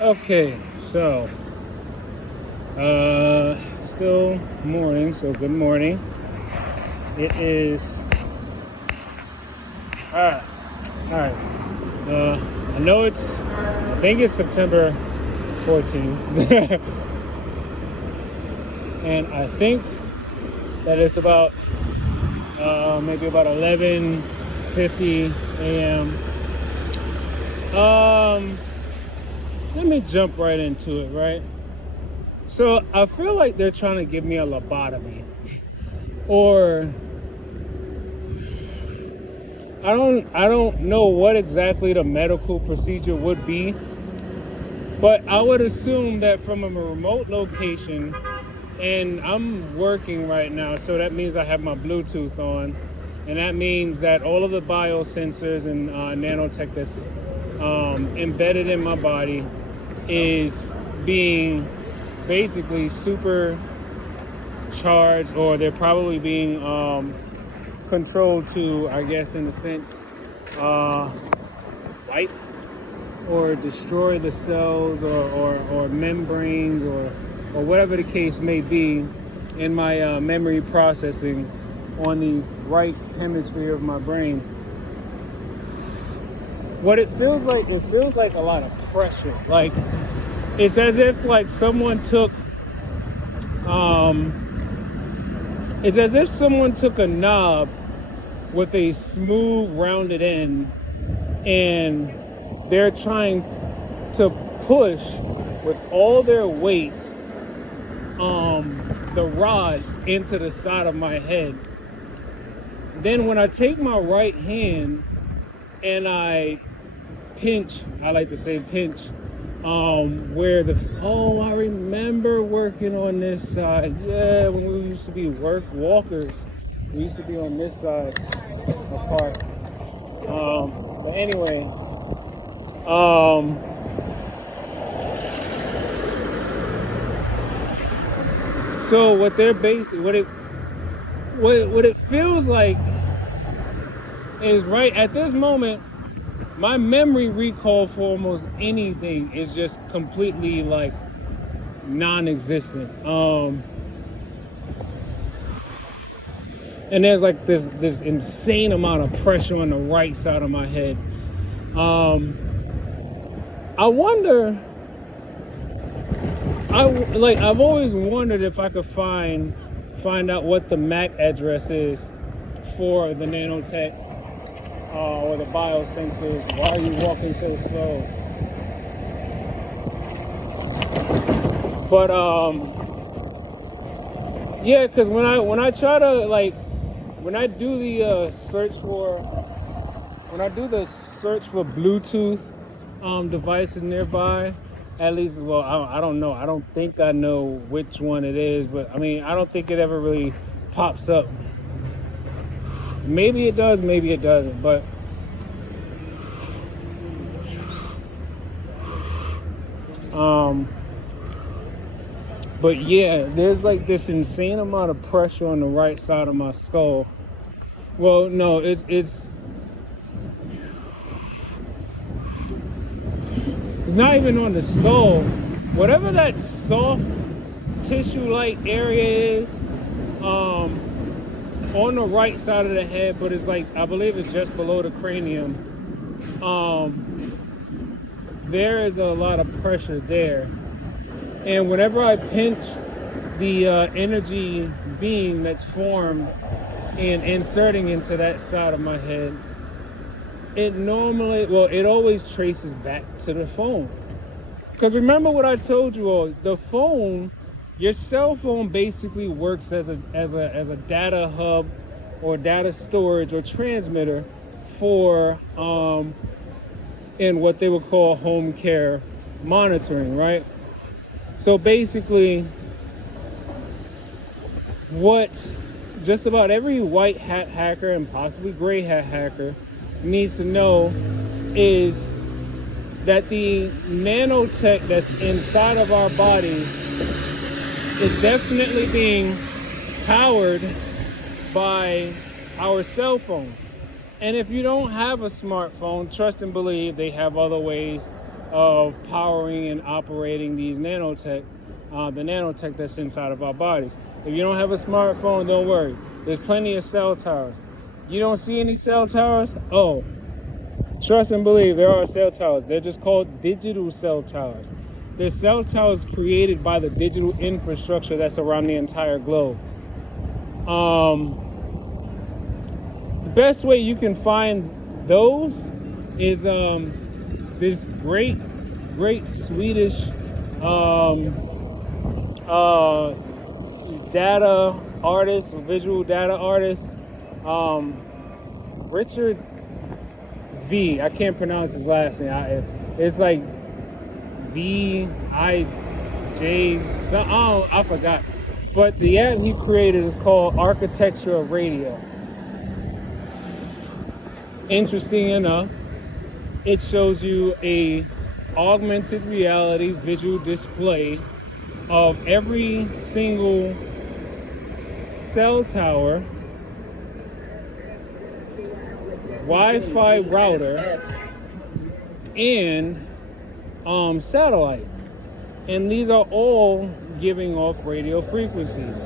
Okay, so still morning, so good morning. It is all right. I know I think it's September 14th, and I think that it's about maybe about 11:50 a.m. Let me jump right into it, right? So I feel like they're trying to give me a lobotomy, or I don't know what exactly the medical procedure would be, but I would assume that from a remote location, and I'm working right now, so that means I have my Bluetooth on, and that means that all of the biosensors and nanotech that's embedded in my body is being basically super charged, or they're probably being controlled to, I guess, in a sense, wipe or destroy the cells or membranes or whatever the case may be in my memory processing on the right hemisphere of my brain. What it feels like a lot of pressure. Like it's as if like someone took it's as if someone took a knob with a smooth rounded end, and they're trying to push with all their weight the rod into the side of my head. Then when I take my right hand and I like to say pinch, where I remember working on this side. Yeah, when we used to be walkers, we used to be on this side apart. But anyway, so what they're basically, what it feels like is right at this moment, my memory recall for almost anything is just completely like non-existent. And there's like this insane amount of pressure on the right side of my head. I wonder. I've always wondered if I could find out what the MAC address is for the nanotech or the biosensors. Why are you walking so slow? But yeah, because when I try to when I do the search for Bluetooth devices nearby, at least, well, I don't know. I don't think I know which one it is, but I mean, I don't think it ever really pops up. Maybe it does, maybe it doesn't, but yeah, there's like this insane amount of pressure on the right side of my skull. Well, no, it's not even on the skull. Whatever that soft tissue-like area is, on the right side of the head, but it's like, I believe it's just below the cranium. There is a lot of pressure there. And whenever I pinch the energy beam that's formed and inserting into that side of my head, it always traces back to the phone. Because remember what I told you all, the phone, your cell phone basically works as a data hub or data storage or transmitter for in what they would call home care monitoring, right? So basically, what just about every white hat hacker and possibly gray hat hacker needs to know is that the nanotech that's inside of our body is definitely being powered by our cell phones. And if you don't have a smartphone, trust and believe they have other ways of powering and operating these nanotech, the nanotech that's inside of our bodies. If you don't have a smartphone, don't worry. There's plenty of cell towers. You don't see any cell towers? Oh, trust and believe, there are cell towers. They're just called digital cell towers. They're cell towers created by the digital infrastructure that's around the entire globe. The best way you can find those is this great Swedish data artist, visual data artist, Richard V. I can't pronounce his last name. It's like V-I-J. I forgot. But the app he created is called Architecture of Radio. Interesting enough, it shows you a augmented reality visual display of every single cell tower, Wi-Fi router, and satellite. And these are all giving off radio frequencies.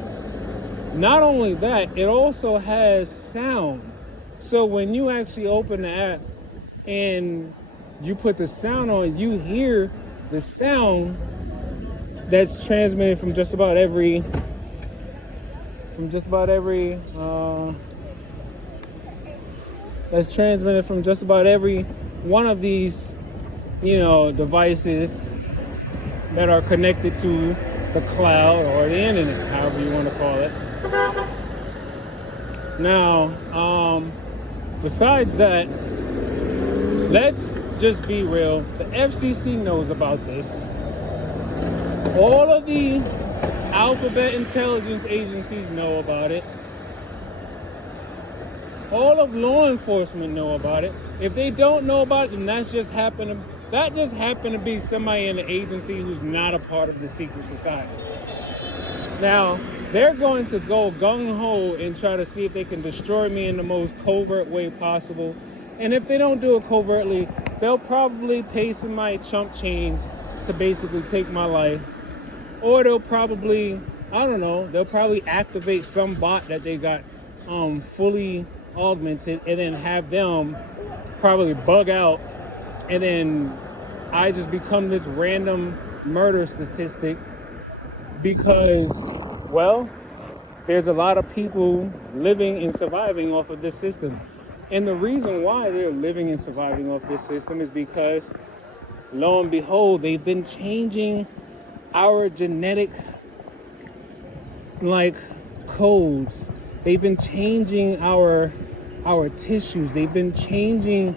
Not only that, it also has sound. So when you actually open the app and you put the sound on, you hear the sound that's transmitted from just about every one of these, devices that are connected to the cloud or the internet, however you want to call it. Now, besides that, let's just be real. The FCC knows about this. All of the alphabet intelligence agencies know about it. All of law enforcement know about it. If they don't know about it, then that just happened to be somebody in the agency who's not a part of the secret society. Now, they're going to go gung-ho and try to see if they can destroy me in the most covert way possible. And if they don't do it covertly, they'll probably pay somebody chump change to basically take my life. Or they'll probably, they'll probably activate some bot that they got fully augmented and then have them probably bug out. And then I just become this random murder statistic because, well, there's a lot of people living and surviving off of this system. And the reason why they're living and surviving off this system is because, lo and behold, they've been changing our genetic, codes. They've been changing our tissues. They've been changing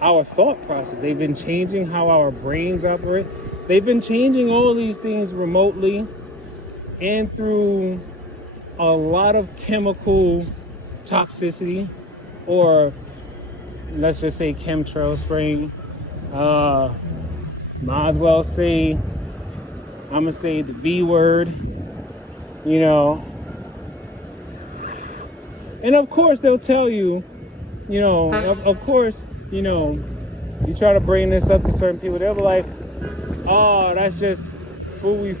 our thought process. They've been changing how our brains operate. They've been changing all these things remotely and through a lot of chemical toxicity, or let's just say chemtrail spraying. Might as well say, I'm gonna say the V word, And of course they'll tell you, of course, you try to bring this up to certain people, they'll be like, oh, that's just fooey,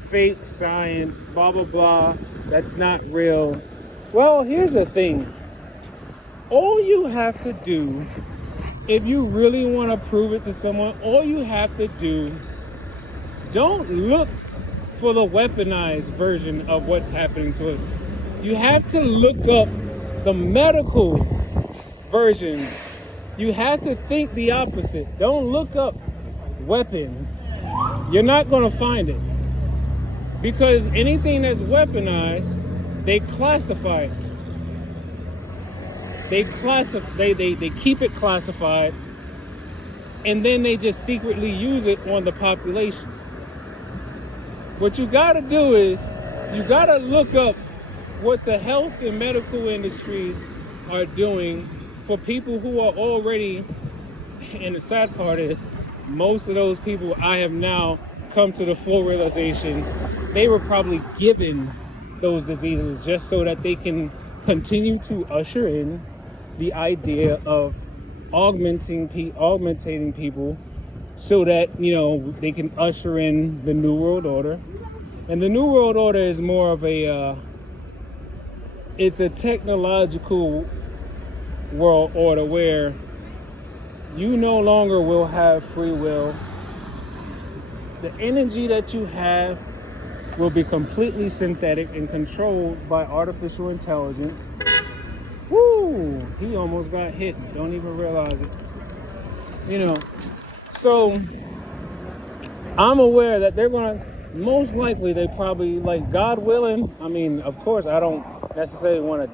fake science, blah, blah, blah, that's not real. Well, here's the thing. All you have to do, if you really want to prove it to someone, all you have to do, don't look for the weaponized version of what's happening to us. You have to look up the medical version. You have to think the opposite. Don't look up weapon. You're not going to find it. Because anything that's weaponized, they classify it. They keep it classified, and then they just secretly use it on the population. What you gotta do is, you gotta look up what the health and medical industries are doing for people who are already, and the sad part is, most of those people I have now come to the full realization, they were probably given those diseases just so that they can continue to usher in the idea of augmentating people so that, they can usher in the New World Order. And the New World Order is more of it's a technological world order where you no longer will have free will. The energy that you have will be completely synthetic and controlled by artificial intelligence. Woo! He almost got hit. Don't even realize it. So I'm aware that they're going to, most likely, they probably, like, God willing, I mean, of course, I don't necessarily want to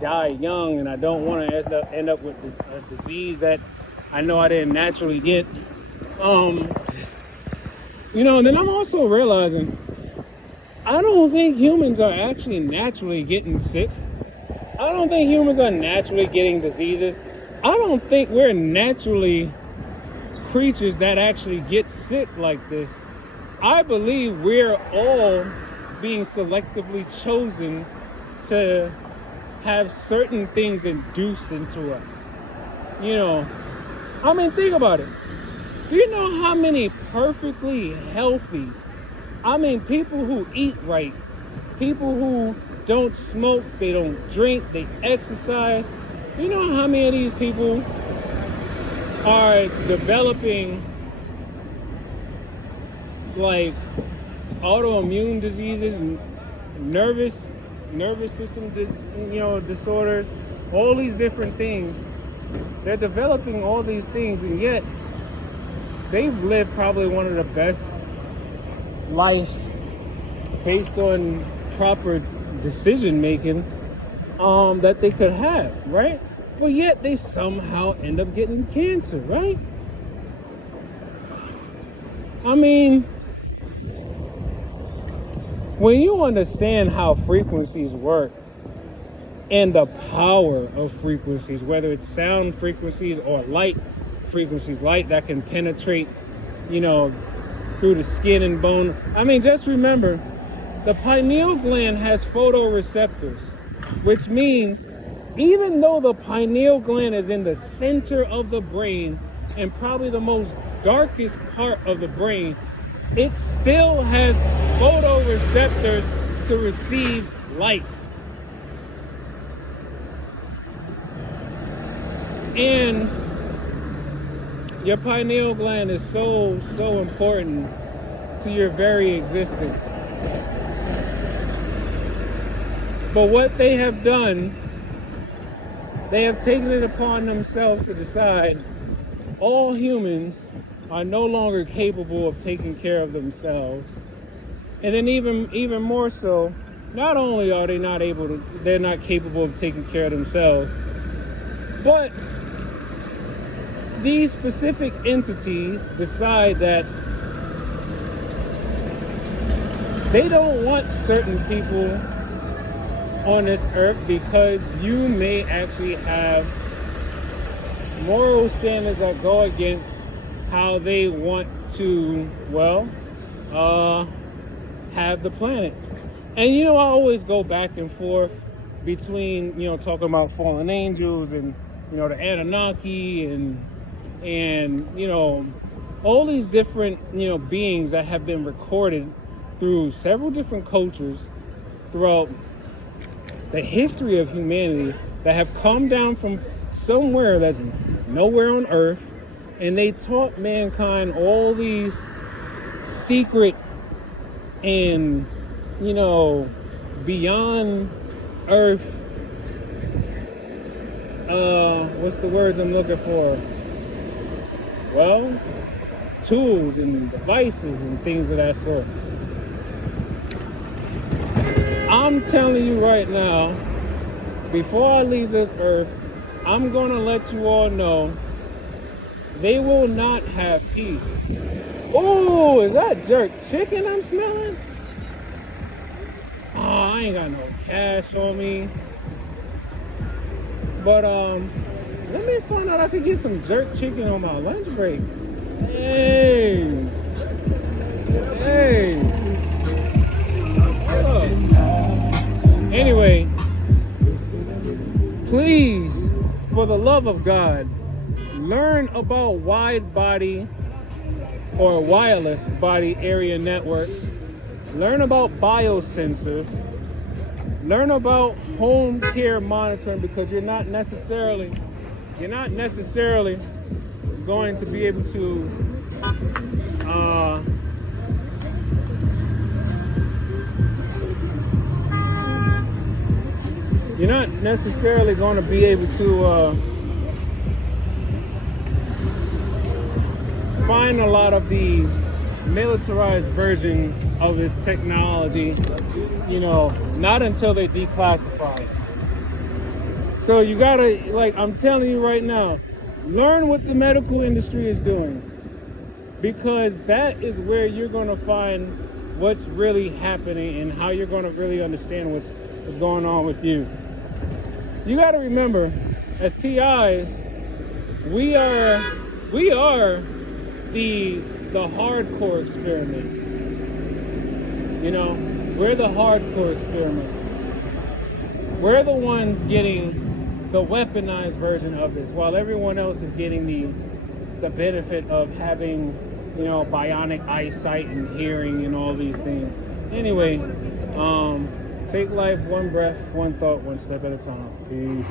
die young, and I don't want to end up with a disease that I know I didn't naturally get. And then I'm also realizing I don't think humans are actually naturally getting sick. I don't think humans are naturally getting diseases. I don't think we're naturally creatures that actually get sick like this. I believe we're all being selectively chosen to have certain things induced into us. Think about it. Do you know how many perfectly healthy, people who eat right, people who don't smoke, they don't drink, they exercise. You know how many of these people are developing like autoimmune diseases, nervous system, disorders, all these different things. They're developing all these things, and yet they've lived probably one of the best lives based on proper decision making that they could have, right? But yet they somehow end up getting cancer, right? When you understand how frequencies work and the power of frequencies, whether it's sound frequencies or light frequencies, light that can penetrate, through the skin and bone. Just remember, the pineal gland has photoreceptors, which means even though the pineal gland is in the center of the brain and probably the most darkest part of the brain, it still has photoreceptors to receive light. And your pineal gland is so important to your very existence. But what they have done, they have taken it upon themselves to decide all humans are no longer capable of taking care of themselves. And then even more so, not only are they're not capable of taking care of themselves, but these specific entities decide that they don't want certain people on this earth because you may actually have moral standards that go against how they want to, have the planet. And I always go back and forth between, talking about fallen angels and, the Anunnaki and all these different, beings that have been recorded through several different cultures throughout the history of humanity that have come down from somewhere that's nowhere on earth, and they taught mankind all these secret and, beyond earth, what's the words I'm looking for? Well, tools and devices and things of that sort. I'm telling you right now, before I leave this earth, I'm going to let you all know they will not have peace. Oh, is that jerk chicken I'm smelling? Oh, I ain't got no cash on me. But let me find out I could get some jerk chicken on my lunch break. Hey. What's up? Anyway, please, for the love of God, learn about wide body or wireless body area networks, learn about biosensors, learn about home care monitoring, because you're not necessarily going to be able to you're not necessarily going to be able to find a lot of the militarized version of this technology, not until they declassify it. So you gotta, I'm telling you right now, learn what the medical industry is doing, because that is where you're gonna find what's really happening and how you're gonna really understand what's going on with you. You gotta remember, as TIs, we are the hardcore experiment. We're the hardcore experiment. We're the ones getting the weaponized version of this, while everyone else is getting the benefit of having, bionic eyesight and hearing and all these things. Anyway, take life one breath, one thought, one step at a time. Peace.